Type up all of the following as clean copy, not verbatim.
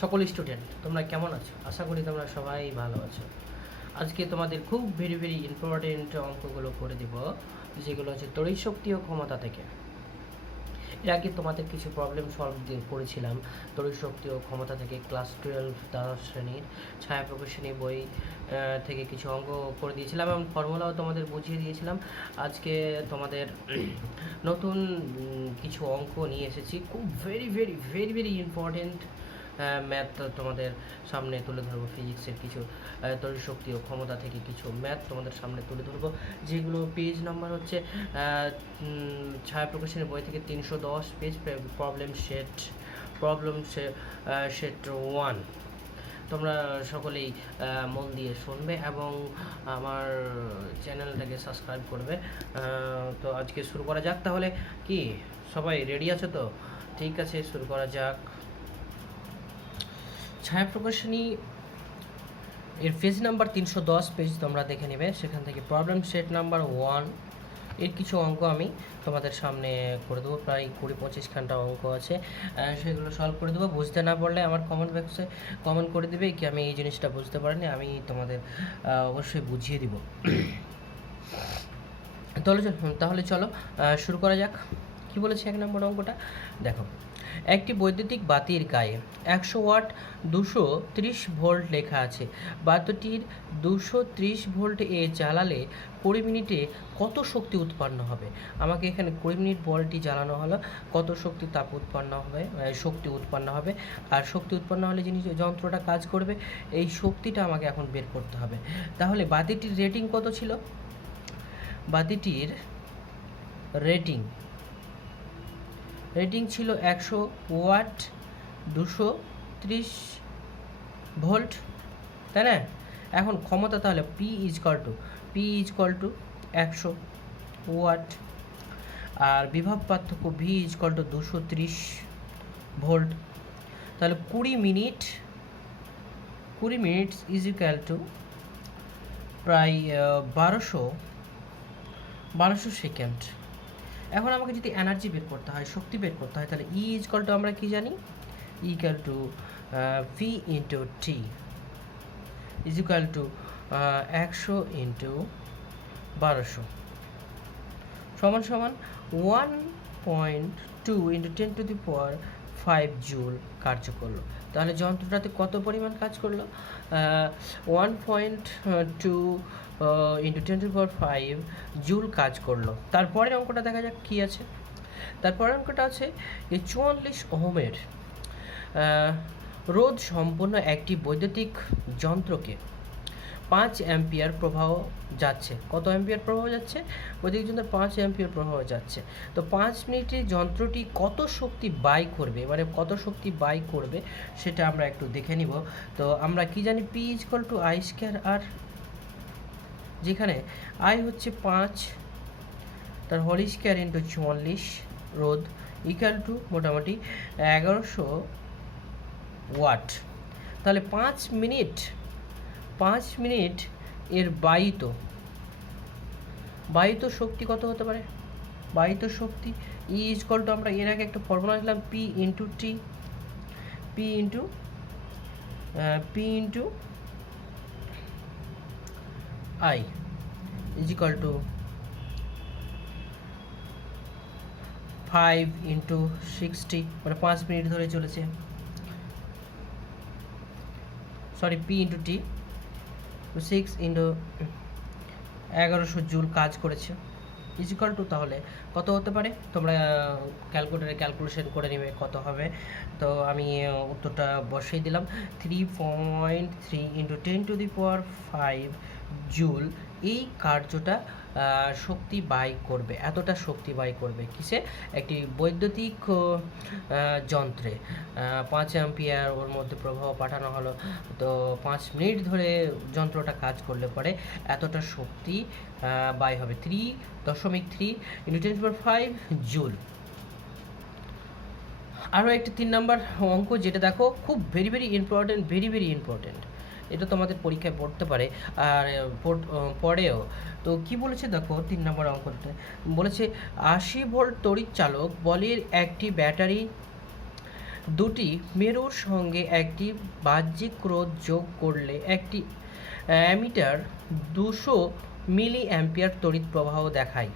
সকল স্টুডেন্ট তোমরা কেমন আছো? আশা করি তোমরা সবাই ভালো আছো। আজকে তোমাদের খুব ভেরি ভেরি ইম্পর্টেন্ট অঙ্কগুলো করে দিব, যেগুলো হচ্ছে তড়িৎ শক্তি ও ক্ষমতা থেকে। এর আগে তোমাদের কিছু প্রবলেম সলভ করেছিলাম তড়িৎ শক্তি ও ক্ষমতা থেকে, ক্লাস 12 দ্বাদশ শ্রেণীর ছায়া প্রকাশনী বই থেকে কিছু অঙ্ক করে দিয়েছিলাম এবং ফর্মুলাও তোমাদের বুঝিয়ে দিয়েছিলাম। আজকে তোমাদের নতুন কিছু অঙ্ক নিয়ে এসেছি, খুব very very very very important math তোমাদের সামনে তুলে ধরবো। ফিজিক্সের কিছু তড়িৎ শক্তি ও ক্ষমতা থেকে কিছু ম্যাথ তোমাদের সামনে তুলে ধরবো, যেগুলো পেজ নাম্বার হচ্ছে ছায়া প্রকাশনের বই থেকে 310 পেজ, প্রবলেম সেট 1। তোমরা সকলেই মন দিয়ে শুনবে এবং আমার চ্যানেলটাকে সাবস্ক্রাইব করবে। তো আজকে শুরু করা যাক। তাহলে কি সবাই রেডি আছো তো? ঠিক আছে, শুরু করা যাক। ছায়া প্রকাশনী এর পেজ নাম্বার 310 পেজ তোমরা দেখে নেবে, সেখান থেকে প্রবলেম সেট নাম্বার 1 এর কিছু অঙ্ক আমি তোমাদের সামনে করে দেবো। প্রায় 20-25 খানটা অঙ্ক আছে, সেগুলো সলভ করে দেবো। বুঝতে না পারলে আমার কমেন্ট বক্সে কমেন্ট করে দেবে কি আমি এই জিনিসটা বুঝতে পারিনি, আমি তোমাদের অবশ্যই বুঝিয়ে দিব। তাহলে চলো শুরু করা যাক। কি বলেছে 1 নম্বর অঙ্কটা? দেখো, একটি বৈদ্যুতিক বাতির গায়ে 100 ওয়াট 230 ভোল্ট লেখা আছে। বাতিটির 230 ভোল্ট এ জ্বালালে 20 মিনিটে কত শক্তি উৎপন্ন হবে? আমাকে এখানে 20 মিনিট বলটি জ্বালানো হলো, কত শক্তি তাপ উৎপন্ন হবে, শক্তি উৎপন্ন হবে। আর শক্তি উৎপন্ন হলে যন্ত্রটা কাজ করবে, এই শক্তিটা আমাকে এখন বের করতে হবে। তাহলে বাতিটির রেটিং কত ছিল? বাতিটির রেটিং ছিল 100 ওয়াট 230 ভোল্ট, তাই না? এখন ক্ষমতা তাহলে P ইজকাল টু 100 ওয়াট, আর বিভব পার্থক্য V ইজকাল টু 230 ভোল্ট। তাহলে 20 মিনিট ইজ ইকুয়াল টু প্রায় 1200 সেকেন্ড। এখন আমাকে যদি এনার্জি বের করতে হয়, শক্তি বের করতে হয়, তাহলে E ইজকাল টু আমরা কি জানি? Equal to V into T is equal to 100 into 1200 সমান 1.2 into 10 to the power 5 joule কার্য করলো। তাহলে যন্ত্রটাতে কত পরিমাণ কাজ করলো? 1.2 into 10 to the power 5 joule কাজ করলো। তারপরের অঙ্কটা দেখা যাক কি আছে। তারপরের অঙ্কটা আছে 44 ওহমের রোধ সম্পন্ন একটি বৈদ্যুতিক যন্ত্রকে 5 অ্যাম্পিয়ার প্রবাহ যাচ্ছে। কত অ্যাম্পিয়ার প্রবাহ যাচ্ছে? বৈদ্যুতিক যন্ত্রের 5 অ্যাম্পিয়ার প্রবাহ যাচ্ছে। তো 5 মিনিটে যন্ত্রটি কত শক্তি ব্যয় করবে, মানে কত শক্তি ব্যয় করবে সেটা আমরা একটু দেখে নিব। তো আমরা কি জানি? P is equal to I square R, যেখানে I হচ্ছে 5 তার হোল স্কয়ার ইন্টু 44 রোধ ইকুয়াল টু মোটামুটি 1100 ওয়াট। তাহলে 5 মিনিট এর বায়িত শক্তি কত হতে পারে? বায়িত শক্তি E ইজকাল টু, আমরা এর আগে একটা ফর্মুলা দিলাম, P into I equal to 5 into 60, মানে 5 মিনিট ধরে চলেছে। Sorry, P into T 6 into 1100 joule কাজ করেছে ইজিক্যাল টু, তাহলে কত হতে পারে? তোমরা ক্যালকুলেটারে ক্যালকুলেশন করে নেবে কত হবে। তো আমি উত্তরটা বসিয়ে দিলাম, 3.3 into 10 to the power 5 joule এই কার্যটা শক্তি ব্যয় করবে, এতটা শক্তি ব্যয় করবে কিসে? একটি বৈদ্যুতিক যন্ত্রে 5 অ্যাম্পিয়ার ওর মধ্যে প্রবাহ পাঠানো হলো। তো 5 মিনিট ধরে যন্ত্রটা কাজ করলে পরে এতটা শক্তি ব্যয় হবে, 3.3 into 10 to the power 5 joule. আরও একটি 3 নম্বর অঙ্ক, যেটা দেখো খুব ভেরি ভেরি ইম্পর্টেন্ট, এটা তোমাদের পরীক্ষায় পড়তে পারে আর পড়েও। তো কি বলেছে দেখো, 3 নম্বর অঙ্কটা বলেছে 80 ভোল্ট তড়িৎ চালক বলের একটি ব্যাটারি দুটি মেরুর সঙ্গে একটি বাহ্যিক রোধ যোগ করলে একটি অ্যামিটার 200 মিলি অ্যাম্পিয়ার তড়িৎ প্রবাহ দেখায়।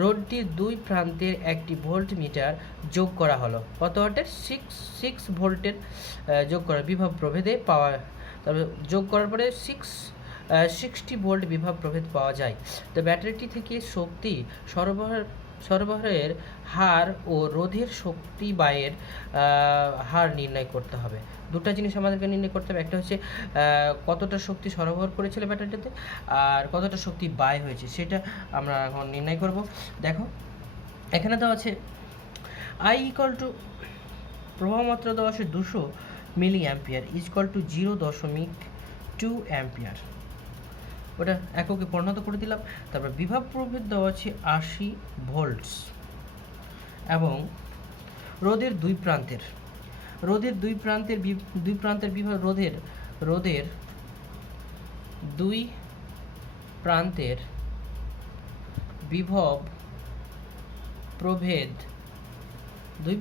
রোধটির দুই প্রান্তের একটি ভোল্ট মিটার যোগ করা হলো। কত ওয়াটের? 6 ভোল্টের যোগ করা বিভব প্রভেদে পাওয়া, তবে যোগ করার পরে 60 ভোল্ট বিভব প্রভেদ পাওয়া যায়। তো ব্যাটারিটি থেকে শক্তি সরবরাহের হার ও রোধের শক্তি ব্যয়ের হার নির্ণয় করতে হবে। দুটো জিনিস আমাদেরকে নির্ণয় করতে হবে, একটা হচ্ছে কতটা শক্তি সরবরাহ করেছিল ব্যাটারিটাতে, আর কতটা শক্তি ব্যয় হয়েছে সেটা আমরা এখন নির্ণয় করব। দেখো এখানে দেওয়া আছে আই ইকুয়াল টু প্রবাহ মাত্রা দেওয়া আছে 200 milli ampere equal to 0.2 ampere, ওটা এককে পরিণত করে দিলাম। তারপর বিভব প্রভেদ দেওয়া আছে 80 ভোল্টস এবং রোধের দুই প্রান্তের বিভব রোধের দুই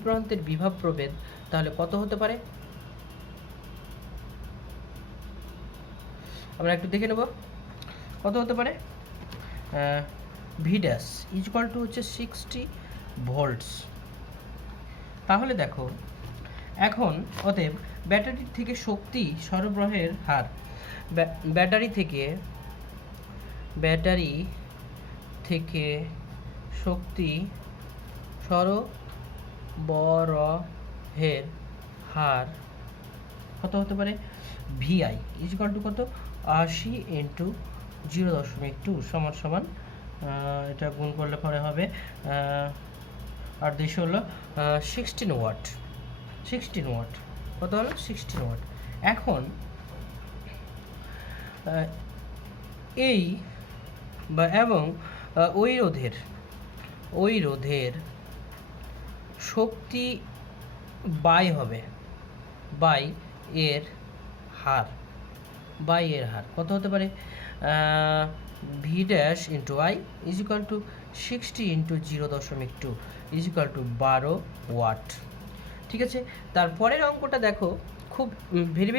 প্রান্তের বিভব প্রভেদ তাহলে কত হতে পারে আমরা একটু দেখে নেব কত হতে পারে। ভি ড্যাশ ইকুয়াল টু হচ্ছে 60 ভোল্টস। তাহলে দেখো এখন অতএব ব্যাটারি থেকে শক্তি সরবরাহের হার, ব্যাটারি থেকে শক্তি সরবরাহের হার কত হতে পারে? ভিআই ইকুয়াল টু কত? 80 ইন্টু 0.2 সমান সমান, এটা গুণ করলে পরে হবে আর 200 হলো 16 ওয়াট। কত হলো? 16 ওয়াট। এখন এই বা এবং ওই রোধের শক্তি বাই হবে এর হার কত হতে পারে? V dash into I is equal to 60 into 0.2 is equal to 12 watt. ঠিক আছে, তারপরের অঙ্কটা দেখো, খুব ভেরি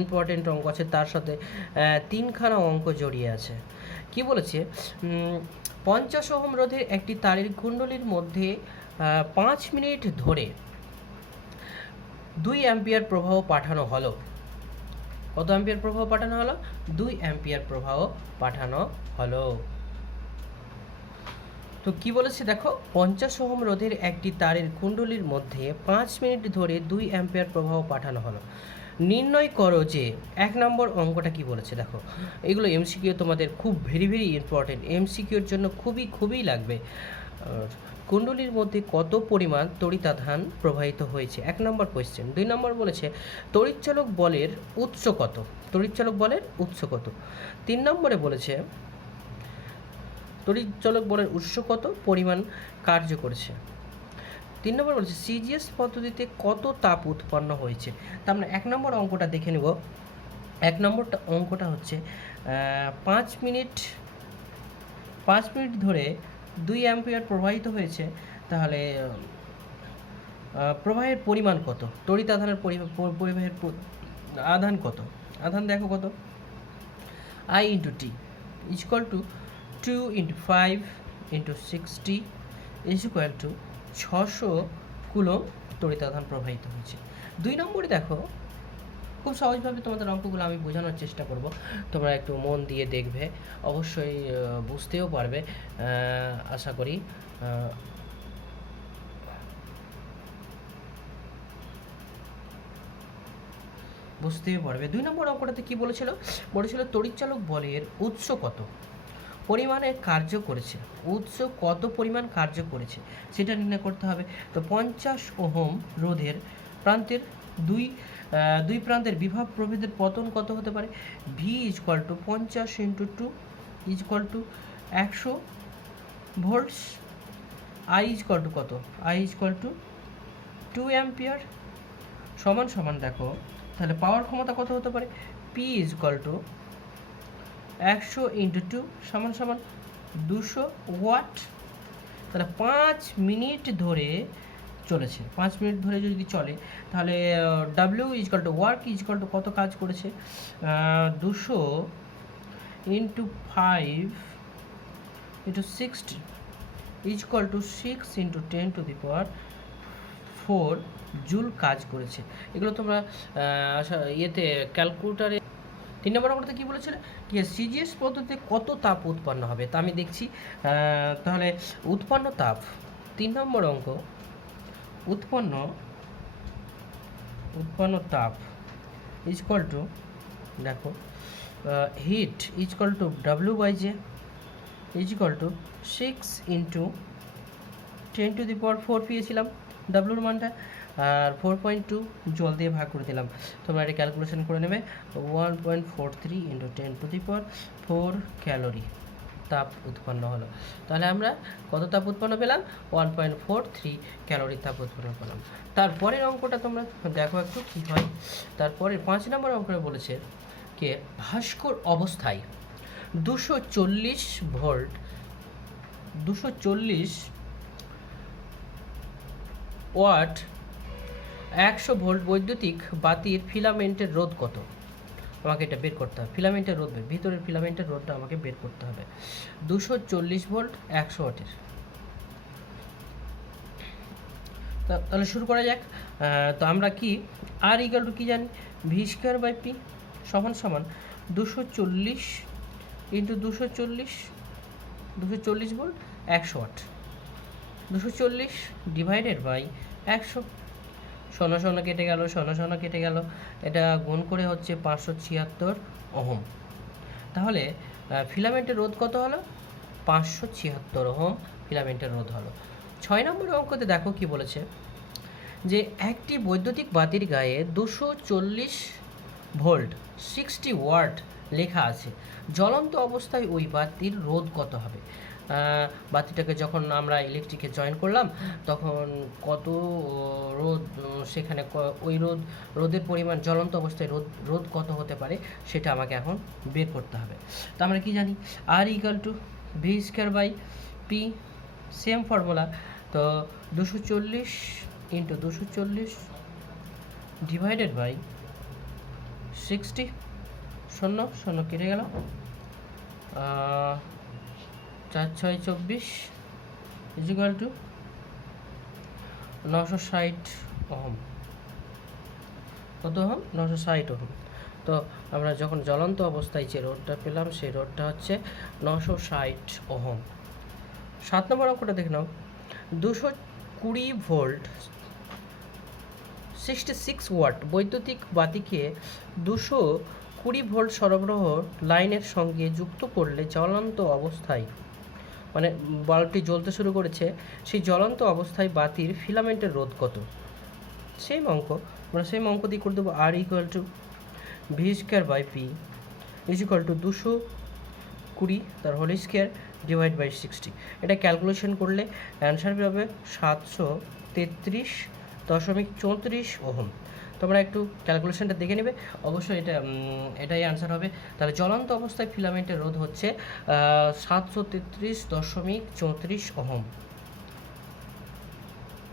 ইম্পর্টেন্ট অঙ্ক আছে, তার সাথে 3খানা অঙ্ক জড়িয়ে আছে। কি বলেছে? 50 ওহম রোধের একটি তারের কুণ্ডলীর মধ্যে 5 মিনিট ধরে 2 অ্যাম্পিয়ার প্রবাহ পাঠানো হলো। কত অ্যাম্পিয়ার প্রবাহ পাঠানো হলো? 2 অ্যাম্পিয়ার প্রবাহ পাঠানো হলো। তো কি বলেছে দেখো, 50 ওহম রোধের একটি তারের কুণ্ডলীর মধ্যে 5 মিনিট ধরে 2 অ্যাম্পিয়ার প্রবাহ পাঠানো হলো। নির্ণয় করো যে 1 নম্বর অঙ্কটা কি বলেছে দেখো। এগুলো এমসিকিউ তোমাদের খুব ভেরি ইম্পর্টেন্ট, এমসিকিউর জন্য খুবই লাগবে। কুণ্ডলীর মধ্যে কত পরিমাণ তড়িতাধান প্রবাহিত হয়েছে? 1 নম্বর কোয়েশ্চেন। 2 নম্বর বলেছে তড়িৎচালক বলের উৎস কত? 3 নম্বরে বলেছে তড়িৎচালক বলের উৎস কত পরিমাণ কার্য করেছে। 3 নম্বর বলেছে সিজিএস পদ্ধতিতে কত তাপ উৎপন্ন হয়েছে। তা আমরা 1 নম্বর অঙ্কটা দেখে নেব। 1 নম্বরটা অঙ্কটা হচ্ছে 5 মিনিট ধরে 2 অ্যাম্পিয়ার প্রবাহিত হয়েছে, তাহলে প্রবাহের পরিমাণ কত? তড়িৎ আধানের পরিবাহের আধান কত? আধান দেখো কত? I into T is equal to 2 into 5 into 60 is equal two 600 coulomb তড়িৎ আধান প্রবাহিত হয়েছে। 2 নম্বরে দেখো, খুব সহজভাবে তোমাদের অঙ্কগুলো আমি বোঝানোর চেষ্টা করব, তোমরা একটু মন দিয়ে দেখবে, অবশ্যই বুঝতেও পারবে আশা করি। বুঝতেই পারবে। 2 নম্বর অঙ্কটাতে কি বলেছিল? তড়িৎচালক বলের উৎস কত পরিমাণের কার্য করেছে, কত পরিমাণ কার্য করেছে সেটা নির্ণয় করতে হবে। তো 50 ওহম রোধের প্রান্তের দুই প্রান্তের বিভব প্রভেদের পতন কত হতে পারে? V is equal to 50 into 2 is equal to 100 volts. I is equal to কত? I is equal to 2 ampere সমান দেখো, তাহলে পাওয়ার ক্ষমতা কত হতে পারে? P is equal to 100 into 2 সমান 200 ওয়াট। তাহলে 5 মিনিট ধরে চলেছে, 5 মিনিট ধরে যদি চলে তাহলে W equal to work equal to কত কাজ করেছে, 200 into 5 into 60 equal to 6 into 10⁴ joule কাজ করেছে। এগুলো তোমরা ইয়েতে ক্যালকুলেটারে 3 নম্বর অঙ্কতে কী বলেছিল কি সিজিএস পদ্ধতিতে কত তাপ উৎপন্ন হবে, তা আমি দেখছি। তাহলে উৎপন্ন তাপ 3 নম্বর অঙ্ক, উৎপন্ন তাপ ইজকাল টু, দেখো heat equal to W/J equal to 6 into 10⁴ পেয়েছিলাম ডাব্লুর মানটা, আর 4.2 জল দিয়ে ভাগ করে দিলাম। তোমরা এটা ক্যালকুলেশন করে নেবে, 1.43 ইন্টু 10⁴ ক্যালোরি তাপ উৎপন্ন হলো। তাহলে আমরা কত তাপ উৎপন্ন পেলাম, 1.43 ক্যালোরি তাপ উৎপন্ন পেলাম। তারপরের অঙ্কটা তোমরা দেখো একটু কী হয়। তারপরে 5 নম্বর অঙ্কটা বলেছে কে ভাস্কর অবস্থায় 240 ভোল্ট 240 ওয়াট 100 ভোল্ট বৈদ্যুতিক বাতির ফিলামেন্টের রোধ কত, আমাকে এটা বের করতে হবে। ফিলামেন্টের রোধ, ভিতরের ফিলামেন্টের রোধটা আমাকে বের করতে হবে। 240 ভোল্ট 100 ওয়াটের। তাহলে শুরু করা যাক। তো আমরা কি আর ইকুয়াল টু কী জানি, v²/p সমান সমান 240 into 240 volt 100 watt, 240 divided by 100, 0 কেটে গেল, 0 কেটে গেল, এটা গুণ করে হচ্ছে 576 ওহম। তাহলে ফিলামেন্টের রোধ কত হলো, 576 ওহম ফিলামেন্টের রোধ হলো। 6 নম্বর অঙ্কতে দেখো কি বলেছে যে একটি বৈদ্যুতিক বাতির গায়ে 240 ভোল্ট 60 ওয়াট লেখা আছে, জ্বলন্ত অবস্থায় ওই বাতির রোধ কত হবে। বাতিটাকে যখন আমরা ইলেকট্রিকে জয়েন করলাম তখন কত রোধ সেখানে ওই রোদের পরিমাণ জ্বলন্ত অবস্থায় রোধ কত হতে পারে সেটা আমাকে এখন বের করতে হবে। তো আমরা কি জানি R equal to v²/p, same formula. তো 240 ইন্টু 240 ডিভাইডেড বাই 60, 0 কেটে গেল, 4 6 24 ইজিক্যাল টু 960 ওহম। কত ওহম, 960 ওহম। তো আমরা যখন জ্বলন্ত অবস্থায় যে রোধটা পেলাম সেই রোধটা হচ্ছে 960 ওহম। 7 নম্বর অঙ্কটা দেখে নাও, 220 ভোল্ট 66 ওয়াট বৈদ্যুতিক বাতিকে 220 ভোল্ট সরবরাহ লাইনের সঙ্গে যুক্ত করলে জ্বলন্ত অবস্থায়, মানে বাল্বটি জ্বলতে শুরু করেছে, সেই জ্বলন্ত অবস্থায় বাতির ফিলামেন্টের রোধ কত। সেম অঙ্ক, আমরা সেম অঙ্ক দিয়ে করে দেবো R equal to v²/p equal to 220 তার হোল স্কোয়ার ডিভাইড বাই 60। এটা ক্যালকুলেশন করলে অ্যান্সার হবে 733.34 ওহম। তোমরা একটু ক্যালকুলেশনটা দেখে নেবে, অবশ্যই এটাই আনসার হবে। তাহলে জ্বলন্ত অবস্থায় ফিলামেন্টের রোধ হচ্ছে 733.34 ওহম।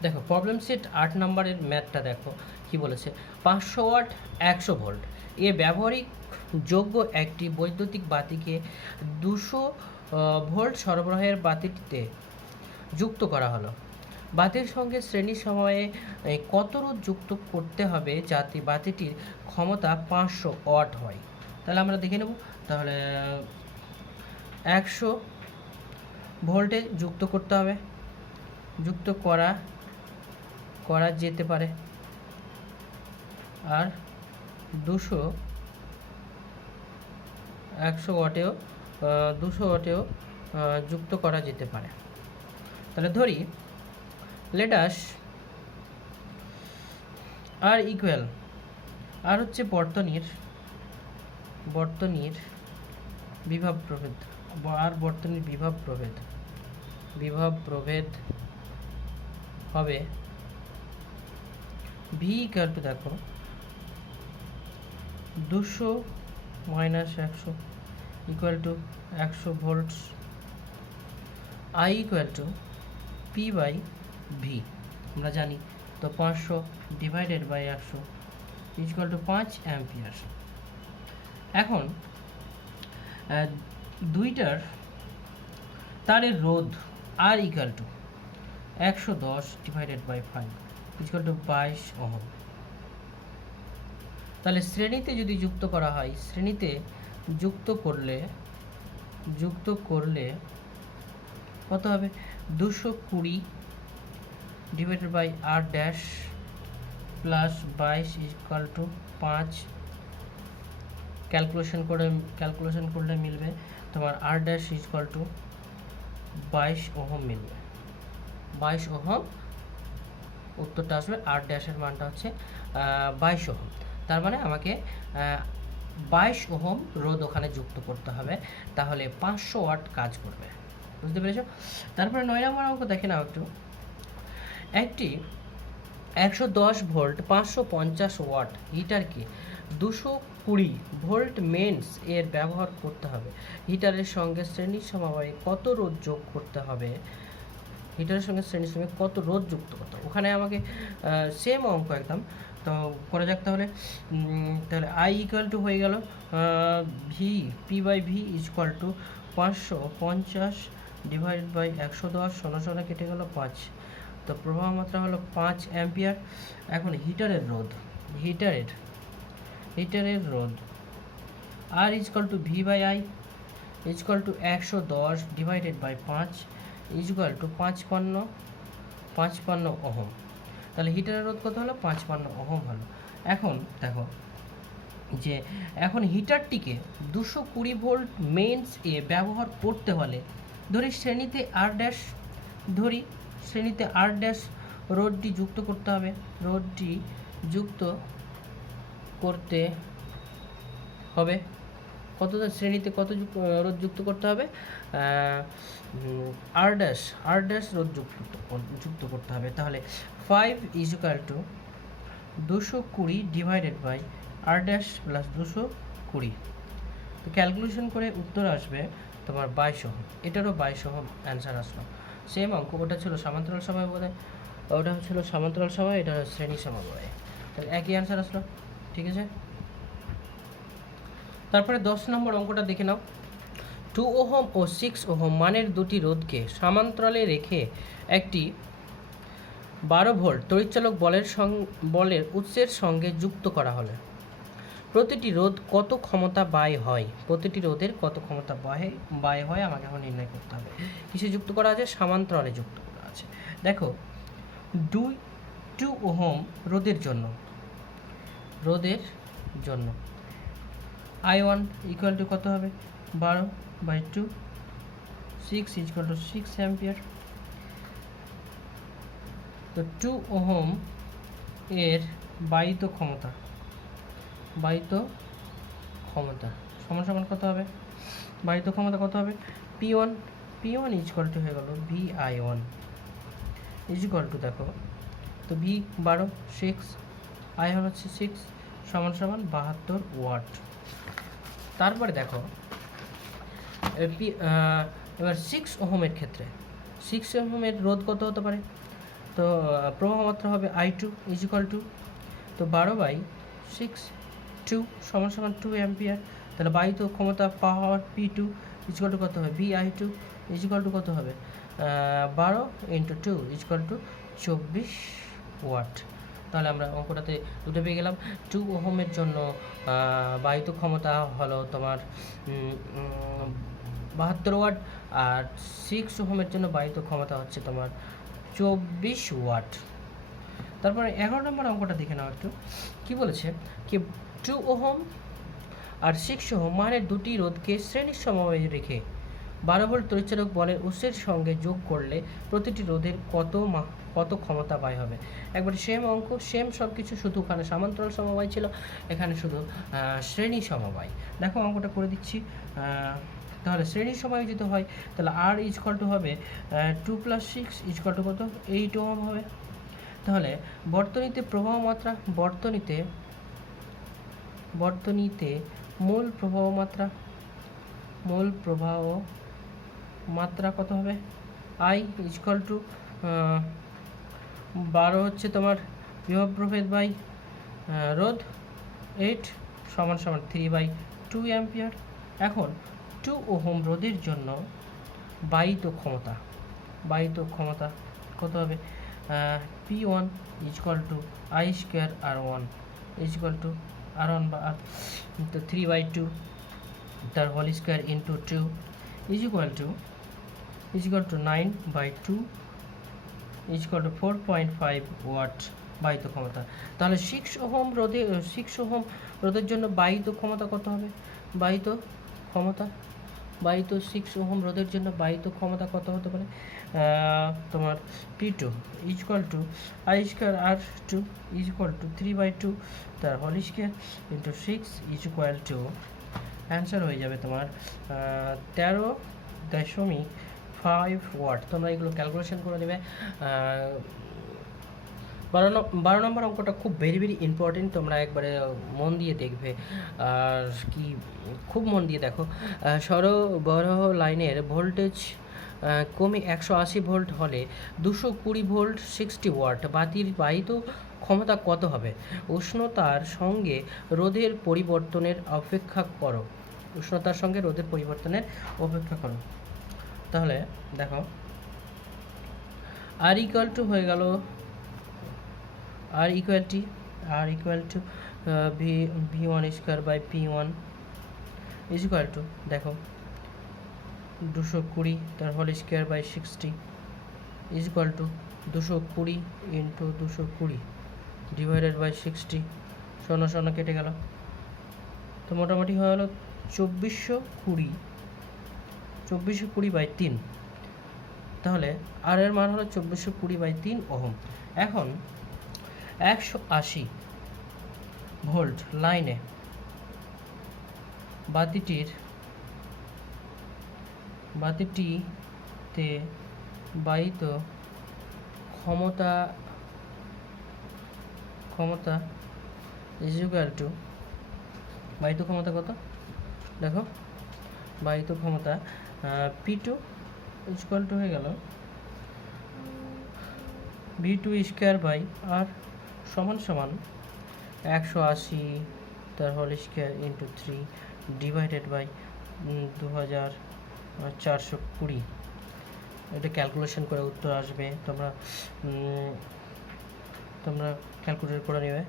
দেখো প্রবলেম সেট 8 নম্বরের ম্যাথটা দেখো কি বলেছে, 500 ওয়াট 100 ভোল্ট এ ব্যবহারিক যোগ্য একটি বৈদ্যুতিক বাতিকে 200 ভোল্ট সরবরাহের বাতিটিতে যুক্ত করা হলো। বাতির সঙ্গে শ্রেণী সময়ে কত রোধ যুক্ত করতে হবে যাতে বাতিটির ক্ষমতা 500 ওয়াট হয়। তাহলে আমরা দেখে নেব। তাহলে 100 ভোল্টে যুক্ত করতে হবে, যুক্ত করা যেতে পারে, আর 100 ওয়াটেও যুক্ত করা যেতে পারে। তাহলে ধরি লেটাস আর ইকুয়াল, আর হচ্ছে বর্তনীর বিভব প্রভেদ, আর বর্তনীর বিভব প্রভেদ হবে ভি ইকুয়াল টু, দেখো 200 minus 100 equal to 100 volts, I equal to P by V. আমরা জানি। তো 500 divided by 100 equal to 5 ampere. এখন দুইটার তারের রোধ R equal to 110 divided by 5 equal to 22 ohm. তাহলে শ্রেণীতে যদি যুক্ত করা হয়, শ্রেণীতে যুক্ত করলে কত হবে? 220 divided by R dash plus 22 equal to 5। Calculation করলে মিলবে তোমার R dash equal to 22 ohm মিলবে। 22 ওহম উত্তরটা আসবে। আর ড্যাশের মানটা হচ্ছে 22 ওহম। তার মানে আমাকে 22 ওহম রোধ ওখানে যুক্ত করতে হবে, তাহলে 500 ওয়াট কাজ করবে। বুঝতে পেরেছো? তারপরে 9 নম্বর অঙ্ক দেখে নাও একটু। একটি 110 ভোল্ট 550 ওয়াট হিটারকে 220 ভোল্ট মেন্স এর ব্যবহার করতে হবে। হিটারের সঙ্গে শ্রেণীর সমবায়ে কত রোধ যোগ করতে হবে? হিটারের সঙ্গে শ্রেণীর সঙ্গে কত রোধ যুক্ত করতে হবে? ওখানে আমাকে সেম অঙ্ক একদম। তো করা যাক তাহলে। তাহলে আই ইকুয়াল টু হয়ে গেল V P by V equal to 550 divided by 110 ষোলো কেটে গেল 5। তো প্রবাহ মাত্রা হলো 5 অ্যাম্পিয়ার। এখন হিটারের রোধ R equal to V by I equal to 110 divided by 5 equal to 55 ohm. তাহলে হিটারের রোধ কত হলো? 55 ওহম হলো। এখন দেখো যে এখন হিটারটিকে 220 ভোল্ট মেন্স এ ব্যবহার করতে হলে শ্রেণীতে আর ড্যাশ রোধটি যুক্ত করতে হবে। কত শ্রেণীতে কত রোধ যুক্ত করতে হবে? আর ড্যাশ রোধ যুক্ত করতে হবে। তাহলে 5 equal to 220 divided by R dash plus 220। তো ক্যালকুলেশন করে উত্তর আসবে তোমার 22 ওহম। এটারও 22 ওহম অ্যান্সার আসলো। সেম অঙ্ক, ওটা ছিল সমান্তরাল সময় বোধ হয়, ওটা ছিল সমান্তরাল সময়, এটা শ্রেণী সমবায়। তাহলে একই অ্যান্সার আসলো। ঠিক আছে। তারপরে 10 নম্বর অঙ্কটা দেখে নাও। 2 ওহম ও 6 ওহম মানের দুটি রোধকে সমান্তরালে রেখে একটি 12 ভোল্ট তড়িৎচালক বলের উৎসের সঙ্গে যুক্ত করা হলে প্রতিটি রোধ কত ক্ষমতা ব্যয় হয়? প্রতিটি রোধের কত ক্ষমতা ব্যয় হয় আমাকে এখন নির্ণয় করতে হবে। কিসে যুক্ত করা আছে? সমান্তরালে যুক্ত করা আছে। দেখো 2 ওহম রোধের জন্য I1 ইকুয়াল টু কত হবে? 12 বাই 2 6 ইকুয়াল টু 6 অ্যাম্পিয়ার। তো 2 ওহম এর বাহিত ক্ষমতা সমান সমান কত হবে? বাহিত ক্ষমতা কত হবে? P1 ইকুয়াল টু হয়ে গেল VI1 ইকুয়াল টু, দেখো তো V 12 6 I1 হচ্ছে 6 সমান সমান 72 ওয়াট। তারপরে দেখো এবার 6 ওহমের ক্ষেত্রে 6 ওহমের রোধ কত হতে পারে? তো প্রবাহ মাত্রা হবে I2 ইকুয়াল টু, তো 12 বাই 6 2 সমান সমান 2 অ্যাম্পিয়ার। তাহলে বাহিত ক্ষমতা পাওয়ার P2 ইকুয়াল টু কত হবে? VI2 ইকুয়াল টু কত হবে? 12 ইন্টু 2 ইকুয়াল টু 24 ওয়াট। তাহলে আমরা অঙ্কটাতে দুটো পেয়ে গেলাম। 2 ওহমের জন্য বাহিত ক্ষমতা হলো তোমার 72 ওয়াট, আর 6 ওহমের জন্য বাহিত ক্ষমতা হচ্ছে তোমার 24 ওয়াট। তারপরে 11 নম্বর অঙ্কটা দেখে নাও একটু। কি বলেছে? কি 2 ওহম আর 6 ওহম মানের দুটি রোধকে শ্রেণীর সমবায়ে রেখে 12 ভোল্ট তড়িৎচালক বলের উৎসের সঙ্গে যোগ করলে প্রতিটি রোধের কত ক্ষমতা ব্যয় হবে? একবারে সেম অঙ্ক, সেম সব কিছু, শুধু ওখানে সমান্তরাল সমবায় ছিল, এখানে শুধু শ্রেণী সমবায়। দেখো অঙ্কটা করে দিচ্ছি। তাহলে শ্রেণী সমবায় যদি হয় তাহলে আর ইকুয়াল টু হবে 2 + 6 ইকুয়াল টু কত? 8 ওহম হবে। তাহলে বর্তনীতে প্রবাহ মাত্রা, বর্তনীতে মূল প্রবাহ মাত্রা কত হবে? I ইকুয়াল টু 12 হচ্ছে তোমার বিভব প্রভেদ বাই রোধ 8 সমান সমান 3/2 অ্যাম্পিয়ার। এখন 2 ওহম রোধের জন্য বাহিত ক্ষমতা কত হবে? P1 equal to I square R1 equal to R1 বা R, তো 3/2 তার whole square into 2 equal to 9/2 equal to 4.5 watt বাহিত ক্ষমতা। তাহলে 6 ওহম রোধের জন্য বাহিত ক্ষমতা কত হবে? বাহিত 6 ওহম রোধের জন্য বাহিত ক্ষমতা কত হতে পারে? তোমার P2 equal to I square R2 equal to 3/2 তার whole square into 6 equal to answer হয়ে যাবে তোমার 13.5 ওয়াট। তোমরা এগুলো ক্যালকুলেশন করে নেবে। 12 নম্বর অঙ্কটা খুব ভেরি ইম্পর্টেন্ট, তোমরা একবারে মন দিয়ে দেখবে আর কি খুব মন দিয়ে দেখো। সরবরাহ লাইনের ভোল্টেজ কমে 180 ভোল্ট হলে 220 ভোল্ট 60 ওয়াট বাতির বাহিত ক্ষমতা কত হবে? উষ্ণতার সঙ্গে রোধের পরিবর্তনের অপেক্ষা করো। তাহলে দেখো আর ইকুয়াল টু হয়ে গেল R equal to V1 square by P1 equal to দেখো 220 তার whole square by 60 equal to 220 into 220 divided by 60 শূন্য কেটে গেল, তো মোটামুটি হয়ে গেল 2420/3। তাহলে আর এর মান হলো 2420/3 ওহম। এখন 180 ভোল্ট লাইনে বাতিটিতে বাহিত ক্ষমতা ইকুয়াল টু বাহিত ক্ষমতা কত? দেখো বাহিত ক্ষমতা P2 ইকুয়াল টু হয়ে গেল V2 স্কোয়ার বাই R সমান 180 তার whole square into 3 divided by 2420। এটা ক্যালকুলেশন করে উত্তর আসবে, তোমরা ক্যালকুলেট করে নেবে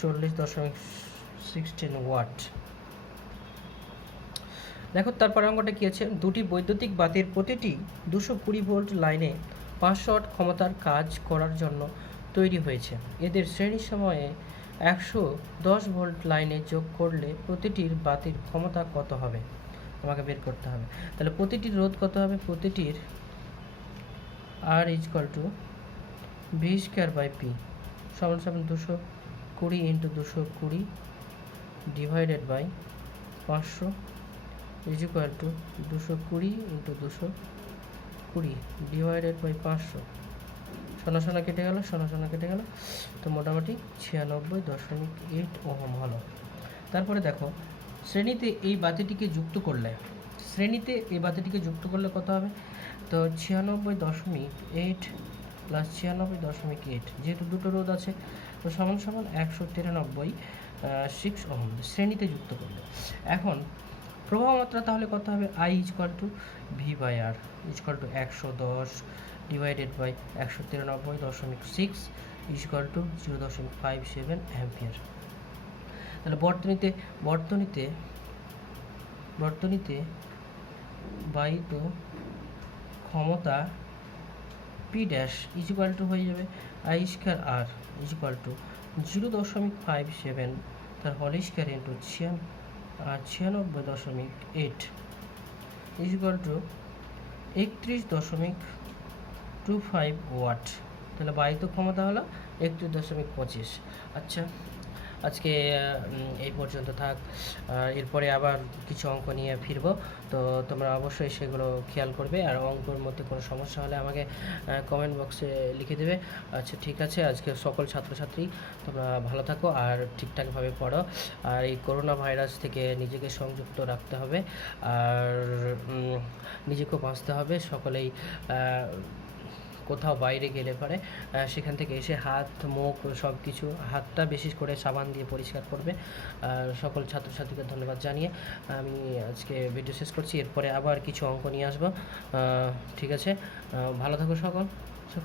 40.16 ওয়াট। দেখো তারপরে অঙ্কটা কী আছে? দুটি বৈদ্যুতিক বাতির প্রতিটি 220 ভোল্ট লাইনে 500 ওয়াট ক্ষমতার কাজ করার জন্য তৈরি হয়েছে। এদের শ্রেণীর সময়ে 110 ভোল্ট লাইনে যোগ করলে প্রতিটির বাতির ক্ষমতা কত হবে? আমাকে বের করতে হবে। তাহলে প্রতিটির রোধ কত হবে? প্রতিটির R equal to V square by P সমান 220 into 220 divided by 500 equal to 220 into 220 divided by 500 শূন্য কেটে গেল, তো মোটামুটি 96.8 ওহম হলো। তারপরে দেখো শ্রেণীতে এই বাতিটিকে যুক্ত করলে কত হবে? তো 96.8 প্লাস 96.8, যেহেতু দুটো রোধ আছে তো সমান 193.6 ওহম শ্রেণীতে যুক্ত করলে। এখন প্রবাহ মাত্রা তাহলে কত হবে? I equal to V by R equal to 110 divided by 193.6 equal to 0.57 ampere. তাহলে বর্তনীতে বাহিত ক্ষমতা P ড্যাশ ইকুয়াল টু হয়ে যাবে I square R equal to 0.57 তার whole square into 96.8 equal to 31.25 watt. তাহলে বাহিত ক্ষমতা হলো 31.25। আচ্ছা, আজকে এই পর্যন্ত থাক, এরপরে আবার কিছু অঙ্ক নিয়ে ফিরবো, তো তোমরা অবশ্যই সেগুলো খেয়াল করবে। আর অঙ্কর মধ্যে কোনো সমস্যা হলে আমাকে কমেন্ট বক্সে লিখে দেবে। আচ্ছা ঠিক আছে, আজকে সকল ছাত্রছাত্রী তোমরা ভালো থাকো আর ঠিকঠাকভাবে পড়ো। আর এই করোনা ভাইরাস থেকে নিজেকে সংযুক্ত রাখতে হবে আর নিজেকেও বাঁচতে হবে। সকলেই কোথাও বাইরে গেলে পরে সেখান থেকে এসে হাত মুখ সব কিছু, হাতটা বেশি করে সাবান দিয়ে পরিষ্কার করবে। আর সকল ছাত্রছাত্রীকে ধন্যবাদ জানিয়ে আমি আজকে ভিডিও শেষ করছি। এরপরে আবার কিছু অঙ্ক নিয়ে আসবো। ঠিক আছে, ভালো থাকো সকল।